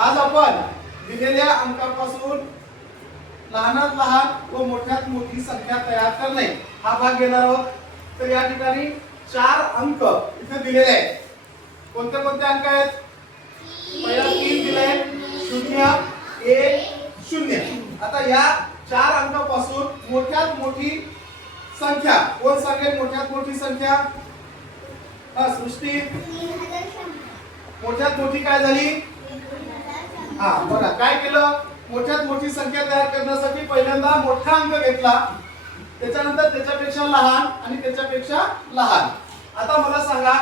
आज आपण दिलेल्या अंकापासून लहानात लहान व मोठ्यात मोठी संख्या तयार करणे हा भाग घेणार आहोत. तर या ठिकाणी 4 अंक इथे दिलेले आहेत. कोणते कोणते अंक आहेत? पहिला 3 दिले, 0 1 0. आता या 4 अंकापासून मोठ्यात मोठी संख्या कोण सांगेल? मोठ्यात मोठी संख्या सृष्टी. मोठ्यात मोठी काय झाली? बघा काय केलं? मोठ्यात मोठी संख्या तयार करण्यासाठी पहिल्यांदा मोठा अंक घेतला, त्याच्यानंतर त्याच्यापेक्षा लहान आणि त्याच्यापेक्षा लहान. आता मला सांगा,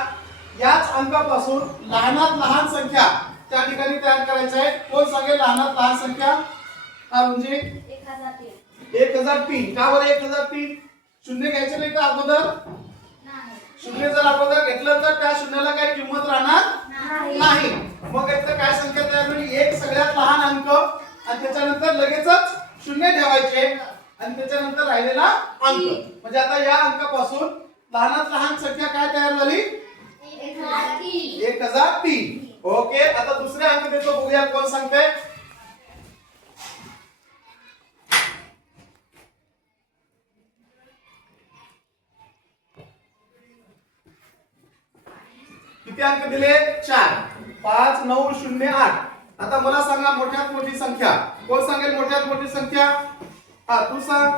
याच अंकापासून लहानात लहान संख्या त्या ठिकाणी तयार करायचं आहे. कोण सांगेल लहानात लहान संख्या? म्हणजे 1003. का बरं 1003? शून्य घ्यायचे नाही का अगोदर? शून्य जर अगोदर घेतलं तर त्या शून्याला काही किंमत राहणार नाही. मग इथं काय संख्या तयार होईल? एक सगळ्यात लहान अंक आणि त्याच्यानंतर लगेचच शून्य ठेवायचे आणि त्याच्यानंतर राहिलेला अंक. म्हणजे आता या अंकापासून लहानात लहान संख्या काय तयार झाली? 1003. ओके. आता दुसरे अंक देतो, बघूया कोण सांगते. किती अंक दिले? 4. 5 9 0 8. आता मला सांगा मोठ्यात मोठी संख्या कोण सांगेल? मोठ्यात मोठी संख्या तू सांग.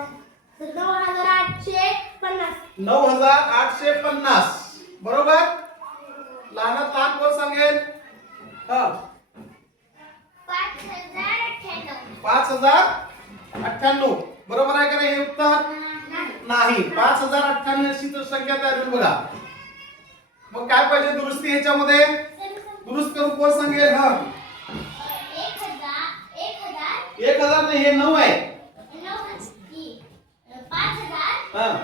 9850. बरोबर. लहानात लहान कोण सांगेल? 5098. बरोबर आहे का हे उत्तर? नाही. 5098 अशी तर संख्या तयार होईल बघा. मग काय पाहिजे दुरुस्ती ह्याच्यामध्ये? दुरुस्त करून कोण सांगेल? 1000 नाही, हे 9 आहे. 5000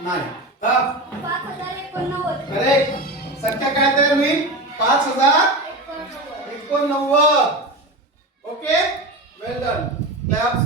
नाही. 5089. करेक्ट. संख्या काय तयार होईल? 5089. ओके, वेल डन. क्लॅप्स.